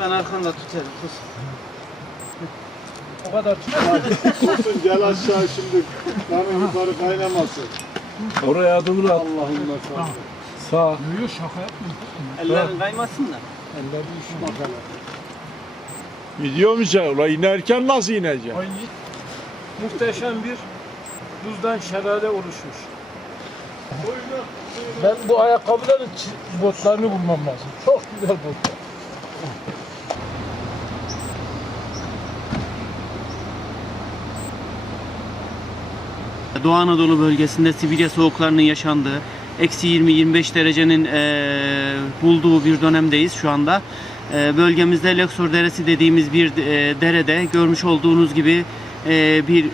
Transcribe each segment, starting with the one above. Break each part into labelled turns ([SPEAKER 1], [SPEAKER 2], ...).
[SPEAKER 1] Ben arkanda tutarım. Tut.
[SPEAKER 2] O kadar
[SPEAKER 3] Olsun gel aşağı şimdi. Kanı yukarı kaynamasın.
[SPEAKER 4] Oraya adımını at.
[SPEAKER 3] Allah'ım sağ
[SPEAKER 4] Sağ.
[SPEAKER 2] Yok şaka yapma.
[SPEAKER 1] Ellerin kaymasın da.
[SPEAKER 2] Elleri üşüme kadar.
[SPEAKER 4] Gidiyor musun? Ulan inerken nasıl ineceksin?
[SPEAKER 2] Ay, muhteşem bir buzdan şelale oluşmuş. Ben bu ayakkabıların botlarını bulmam lazım. Çok güzel botlar.
[SPEAKER 1] Doğu Anadolu bölgesinde Sibirya soğuklarının yaşandığı, eksi 20-25 derecenin eee, bulduğu bir dönemdeyiz şu anda. Eee, bölgemizde Leksor Deresi dediğimiz bir eee, derede görmüş olduğunuz gibi eee, bir eee,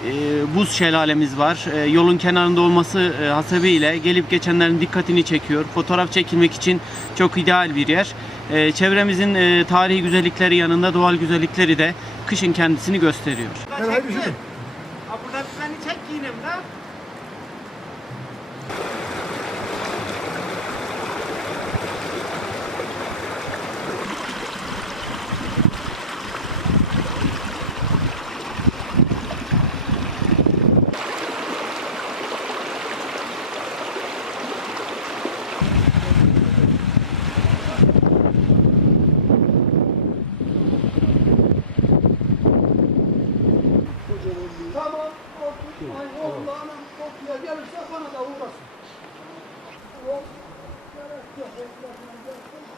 [SPEAKER 1] buz şelalemiz var. Eee, yolun kenarında olması eee, hasebiyle gelip geçenlerin dikkatini çekiyor. Fotoğraf çekilmek için çok ideal bir yer. Eee, çevremizin eee, tarihi güzellikleri yanında doğal güzellikleri de kışın kendisini gösteriyor. Buradan beni çek yine de.
[SPEAKER 5] Ay oğlu anam kopya gelirse bana da uğrasın. Gerek yok.